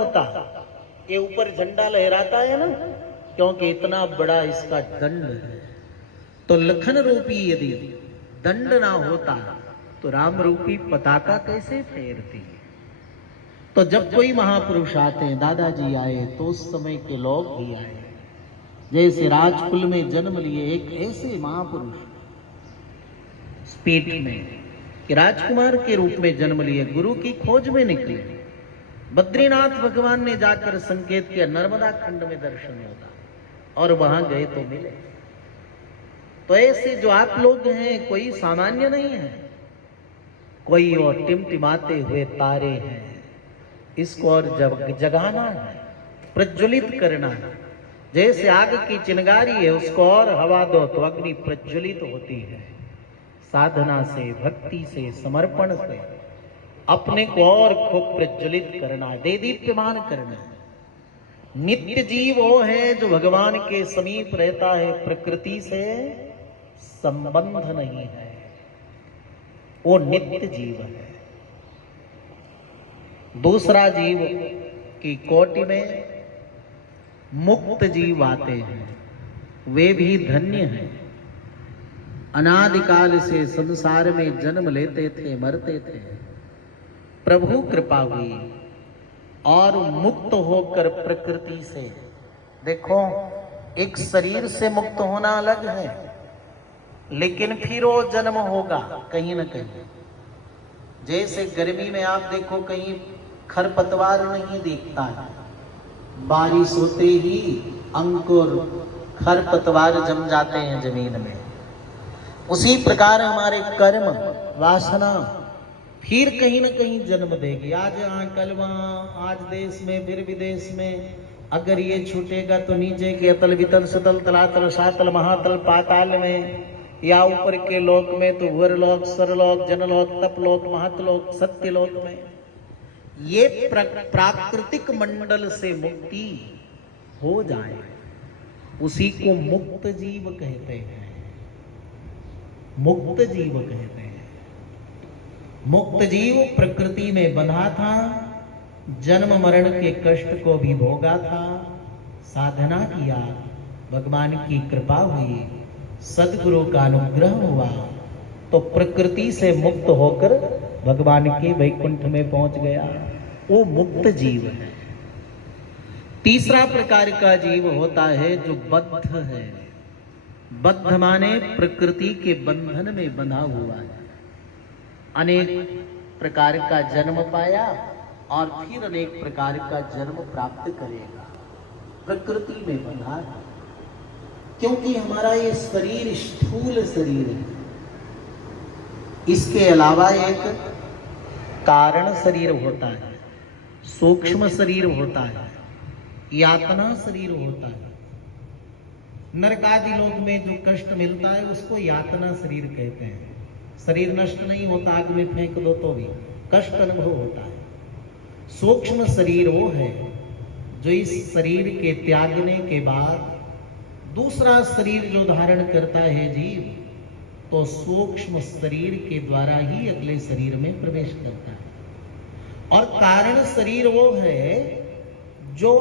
होता ये ऊपर झंडा लहराता है ना, क्योंकि इतना बड़ा इसका दंड है। तो लखन रूपी यदि दंड ना होता तो राम रूपी पताका कैसे फहरती। तो जब कोई महापुरुष आते हैं, दादाजी आए तो उस समय के लोग भी आए, जैसे राजकुल में जन्म लिए एक ऐसे महापुरुष पीठ में कि राजकुमार के रूप में जन्म लिए, गुरु की खोज में निकले। बद्रीनाथ भगवान ने जाकर संकेत किया नर्मदा खंड में दर्शन होगा, और वहां गए तो मिले। तो ऐसे जो आप लोग हैं कोई सामान्य नहीं है, कोई और टिमटिमाते हुए तारे हैं, इसको और जगाना है, प्रज्वलित करना है। जैसे आग की चिंगारी है, उसको और हवा दो तो अग्नि प्रज्वलित होती है। साधना से, भक्ति से, समर्पण से अपने को और खूब प्रज्वलित करना, दे दीप्यमान करना। नित्य जीव वो है जो भगवान के समीप रहता है, प्रकृति से संबंध नहीं है, वो नित्य जीव है। दूसरा जीव की कोटि में मुक्त जीव आते हैं, वे भी धन्य हैं। अनादिकाल से संसार में जन्म लेते थे, मरते थे, प्रभु कृपा हुई और मुक्त होकर प्रकृति से। देखो, एक शरीर से मुक्त होना अलग है, लेकिन फिर वो जन्म होगा कहीं ना कहीं। जैसे गर्मी में आप देखो कहीं खरपतवार नहीं दिखता है, बारिश होते ही अंकुर खरपतवार जम जाते हैं जमीन में। उसी प्रकार हमारे कर्म वासना फिर कहीं ना कहीं जन्म देगी। आज यहाँ कल वहाँ, आज देश में फिर विदेश में। अगर ये छूटेगा तो नीचे के अतल वितल सुतल तलातल सातल महातल पाताल में, या ऊपर के लोक में तो वरलोक, सरलोक, जनलोक, तपलोक, महतलोक, सत्यलोक में। ये प्राकृतिक मंडल से मुक्ति हो जाए, उसी को मुक्त जीव कहते हैं। मुक्त जीव कहते हैं। मुक्त जीव प्रकृति में बंधा था, जन्म मरण के कष्ट को भी भोगा था, साधना किया, भगवान की कृपा हुई, सदगुरु का अनुग्रह हुआ, तो प्रकृति से मुक्त होकर भगवान के वैकुंठ में पहुंच गया। वो मुक्त जीव है। तीसरा प्रकार का जीव होता है जो बद्ध है। बद्ध माने प्रकृति के बंधन में बंधा हुआ है। अनेक प्रकार का जन्म पाया और फिर अनेक प्रकार का जन्म प्राप्त करेगा। प्रकृति में बंधा है, क्योंकि हमारा ये शरीर स्थूल शरीर है। इसके अलावा एक कारण शरीर होता है, सूक्ष्म शरीर होता है, यातना शरीर होता है। नरकादि लोक में जो कष्ट मिलता है उसको यातना शरीर कहते हैं। शरीर नष्ट नहीं होता, आग में फेंक दो तो भी कष्ट अनुभव होता है। सूक्ष्म शरीर वो है जो इस शरीर के त्यागने के बाद दूसरा शरीर जो धारण करता है जीव, तो सूक्ष्म शरीर के द्वारा ही अगले शरीर में प्रवेश करता है। और कारण शरीर वो है जो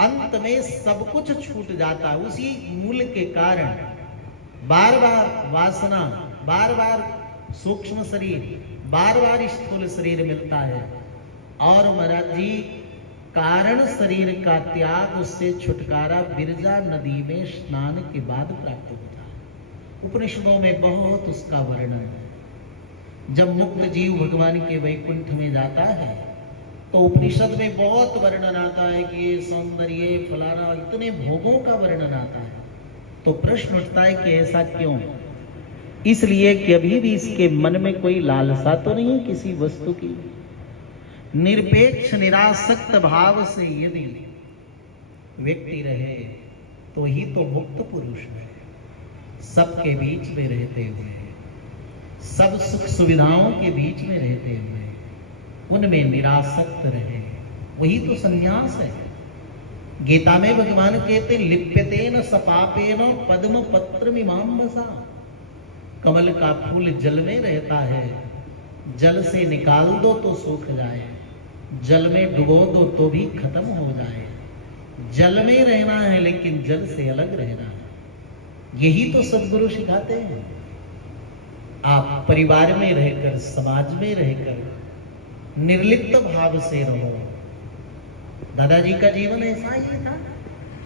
अंत में सब कुछ छूट जाता है। उसी मूल के कारण बार बार वासना, बार बार सूक्ष्म शरीर, बार बार स्थूल शरीर मिलता है। और महाराज जी, कारण शरीर का त्याग, उससे छुटकारा बिरजा नदी में स्नान के बाद प्राप्त होता है। उपनिषदों में बहुत उसका वर्णन है। जब मुक्त जीव भगवान के वैकुंठ में जाता है तो उपनिषद में बहुत वर्णन आता है कि ये सौंदर्य फलाना, इतने भोगों का वर्णन आता है। तो प्रश्न उठता है कि ऐसा क्यों? इसलिए कि अभी भी इसके मन में कोई लालसा तो नहीं है किसी वस्तु की। निरपेक्ष निरासक्त भाव से यदि व्यक्ति रहे तो ही तो मुक्त पुरुष है। सबके बीच में रहते हुए, सब सुख सुविधाओं के बीच में रहते हुए उनमें निरासक्त रहे, वही तो संन्यास है। गीता में भगवान कहते लिप्यतेन सपापेन पद्म पत्र मीमांसा। कमल का फूल जल में रहता है, जल से निकाल दो तो सूख जाए। जल में डुबो दो तो भी खत्म हो जाए। जल में रहना है लेकिन जल से अलग रहना है। यही तो सद्गुरु सिखाते हैं। आप परिवार में रहकर, समाज में रहकर निर्लिप्त भाव से रहो। दादाजी का जीवन ऐसा ही था।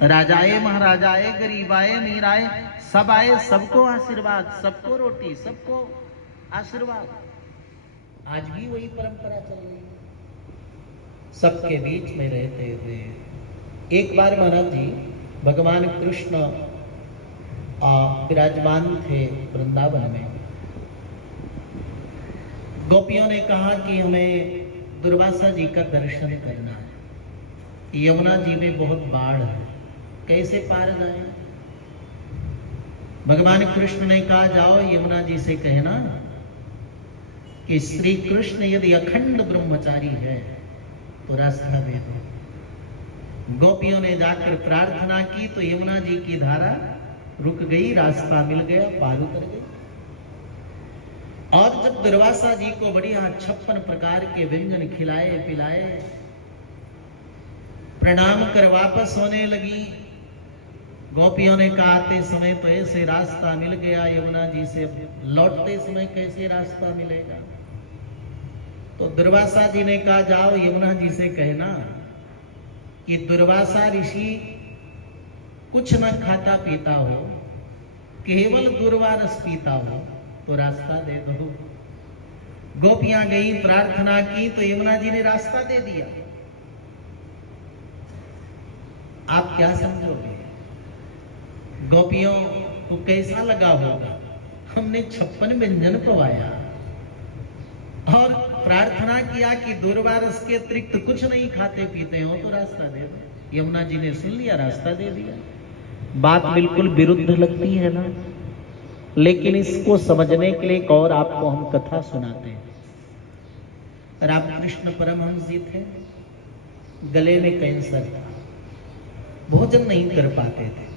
राजाए, महाराजाए, गरीबाए, अमीर आए, सब आए, सबको आशीर्वाद, सबको रोटी, सबको आशीर्वाद। आज भी वही परंपरा चल रही है, सबके बीच में रहते हुए। एक बार महाराज जी भगवान कृष्ण विराजमान थे वृंदावन में। गोपियों ने कहा कि हमें दुर्वासा जी का दर्शन करना है। यमुना जी में बहुत बाढ़ है, कैसे पार जाए? भगवान कृष्ण ने कहा जाओ यमुना जी से कहना कि श्री कृष्ण यदि अखंड ब्रह्मचारी है तो रास्ता दे दो। गोपियों ने जाकर प्रार्थना की तो यमुना जी की धारा रुक गई, रास्ता मिल गया, पार उतर गई। और जब दुर्वासा जी को बढ़िया 56 प्रकार के व्यंजन खिलाए पिलाए, प्रणाम कर वापस होने लगी। गोपियों ने कहा आते समय तो ऐसे रास्ता मिल गया यमुना जी से, लौटते समय कैसे रास्ता मिलेगा? तो दुर्वासा जी ने कहा जाओ यमुना जी से कहना कि दुर्वासा ऋषि कुछ न खाता पीता हो, केवल दुर्वा रस पीता हो, तो रास्ता दे दो। गोपियां गई, प्रार्थना की तो यमुना जी ने रास्ता दे दिया। आप क्या समझोगे? गोपियों को कैसा लगा होगा? हमने 56 व्यंजन पवाया और प्रार्थना किया कि दुर्वा रस के अतिरिक्त कुछ नहीं खाते पीते हो, तो रास्ता दे दो। यमुना जी ने सुन लिया, रास्ता दे दिया। बात बिल्कुल विरुद्ध लगती है ना, लेकिन इसको समझने के लिए एक और आपको हम कथा सुनाते हैं। रामकृष्ण परमहंस जी थे, गले में कैंसर था, भोजन नहीं कर पाते थे,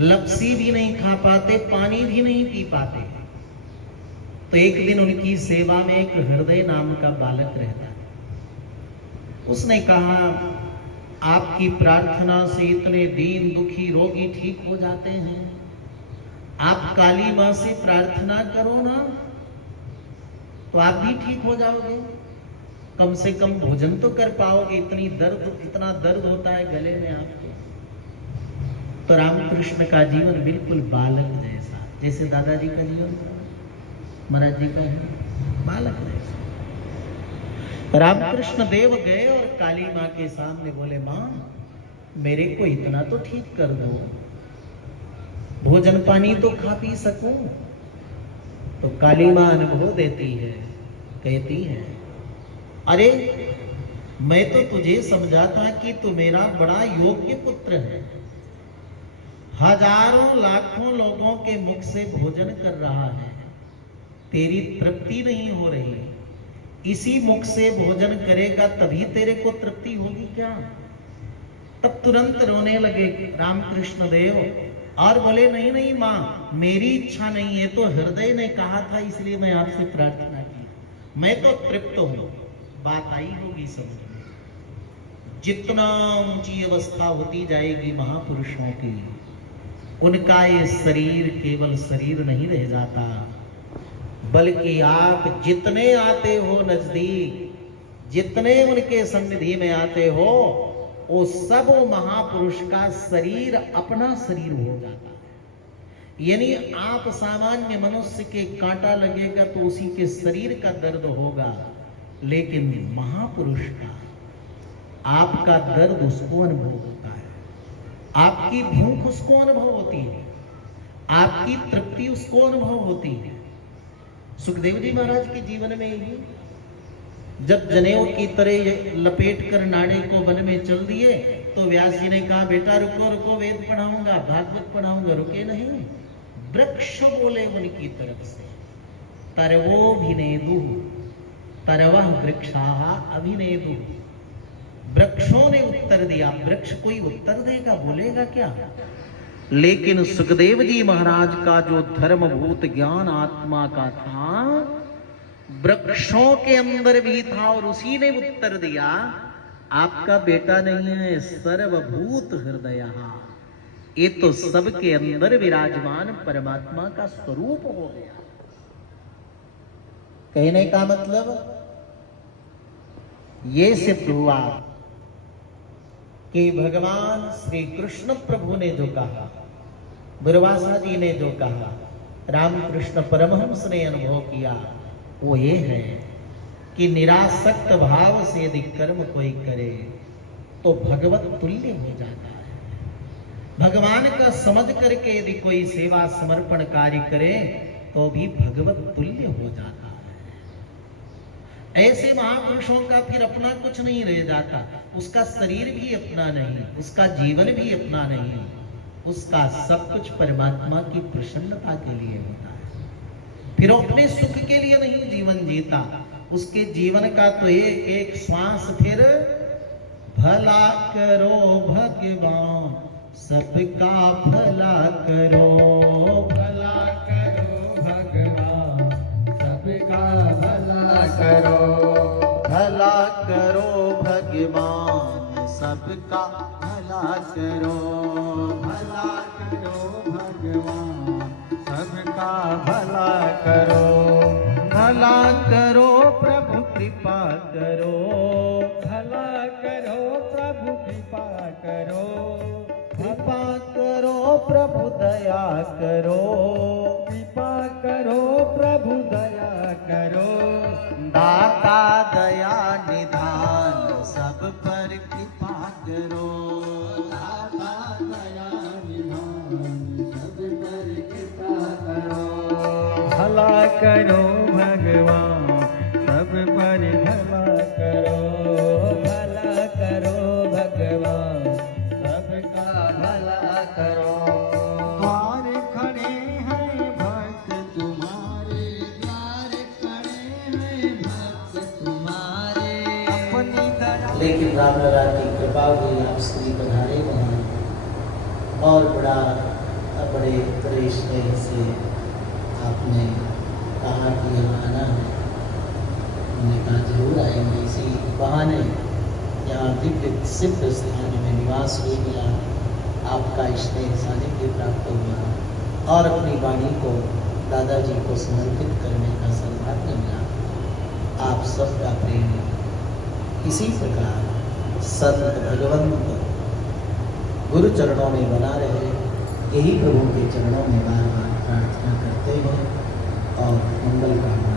लपसी भी नहीं खा पाते, पानी भी नहीं पी पाते। तो एक दिन उनकी सेवा में एक हृदय नाम का बालक रहता है। उसने कहा आपकी प्रार्थना से इतने दीन दुखी रोगी ठीक हो जाते हैं, आप काली मां से प्रार्थना करो ना तो आप भी ठीक हो जाओगे, कम से कम भोजन तो कर पाओगे। इतना दर्द होता है गले में आपके। तो रामकृष्ण का जीवन बिल्कुल बालक जैसा, जैसे दादाजी का जीवन महाराज जी का है, बालक जैसा। रामकृष्ण देव गए और काली मां के सामने बोले, मां मेरे को इतना तो ठीक कर दो, भोजन पानी तो खा पी सकूं। तो काली मां अनुभव देती है, कहती है, अरे मैं तो तुझे समझा था कि तू मेरा बड़ा योग्य पुत्र है, हजारों लाखों लोगों के मुख से भोजन कर रहा है, तेरी तृप्ति नहीं हो रही, इसी मुख से भोजन करेगा तभी तेरे को तृप्ति होगी क्या? तब तुरंत रोने लगे रामकृष्ण देव और बोले, नहीं नहीं मां, मेरी इच्छा नहीं है, तो हृदय ने कहा था इसलिए मैं आपसे प्रार्थना की, मैं तो तृप्त हूं। बात आई होगी समझ में। जितना ऊंची अवस्था होती जाएगी महापुरुषों की, उनका ये शरीर केवल शरीर नहीं रह जाता, बल्कि आप जितने आते हो नजदीक, जितने उनके सन्निधि में आते हो, वो सब महापुरुष का शरीर अपना शरीर हो जाता है। यानी आप सामान्य मनुष्य के कांटा लगेगा तो उसी के शरीर का दर्द होगा, लेकिन महापुरुष का आपका दर्द उसको अनुभव होता है, आपकी भूख उसको अनुभव होती है, आपकी तृप्ति उसको अनुभव होती है। सुखदेव जी महाराज के जीवन में ही जब जनेऊ की तरह लपेट कर नाड़े को वन में चल दिए तो व्यास जी ने कहा, बेटा रुको रुको, वेद पढ़ाऊंगा, भागवत पढ़ाऊंगा। रुके नहीं, वृक्ष बोले उनकी तरफ से, तरवो भिनेदु तरवः वृक्षाः अभिनेदु। वृक्षों ने उत्तर दिया। वृक्ष कोई उत्तर देगा, बोलेगा क्या? लेकिन सुखदेव जी महाराज का जो धर्मभूत ज्ञान आत्मा का था, वृक्षों के अंदर भी था और उसी ने उत्तर दिया, आपका बेटा नहीं है, सर्वभूत हृदय, ये तो सबके अंदर विराजमान परमात्मा का स्वरूप हो गया। कहने का मतलब ये सिद्ध हुआ कि भगवान श्री कृष्ण प्रभु ने जो कहा, दुर्वासा जी ने जो कहा, रामकृष्ण परमहंस ने अनुभव किया, वो ये है कि निरासक्त भाव से यदि कर्म कोई करे तो भगवत तुल्य हो जाता है। भगवान का समझ करके यदि कोई सेवा समर्पण कार्य करे तो भी भगवत तुल्य हो जाता है। ऐसे महापुरुषों का फिर अपना कुछ नहीं रह जाता, उसका शरीर भी अपना नहीं, उसका जीवन भी अपना नहीं, उसका सब कुछ परमात्मा की प्रसन्नता के लिए होता है। फिर अपने सुख के लिए नहीं जीवन जीता, उसके जीवन का तो एक एक श्वास फिर भला करो भगवान सबका भला करो, भला करो भगवान सबका भला करो, भला करो भगवान सबका भला करो, भला करो भगवान सबका भला करो, भला करो प्रभु कृपा करो, भला करो प्रभु कृपा करो, कृपा करो प्रभु दया करो, कृपा करो प्रभु दया करो, दाता दया निधान सब पर कृपा करो, दाता दया निधान सब पर कृपा करो, भला करो भगवान सब पर भला करो, भला करो भगवान सबका भला करो, द्वार खड़े हैं भक्त तुम्हारे, द्वार खड़े हैं भक्त तुम्हारे, अपनी दया। लेकिन राम लला की कृपा हुई, आप श्री पधारे वहाँ और बड़े बड़े स्नेह से आपने कहा कि यहाँ आना है। हमने कहा जरूर आएंगे, इसी बहाने यहाँ दिव्य सिद्ध स्थान में निवास हो गया, आपका स्नेह सानिध्य प्राप्त हुआ और अपनी वाणी को दादाजी को समर्पित करने का सौभाग्य मिला। आप सबका प्रेम इसी प्रकार संत भगवंत गुरु चरणों में बना रहे, यही प्रभु के चरणों में बार बार प्रार्थना करते हैं और मंगल कामना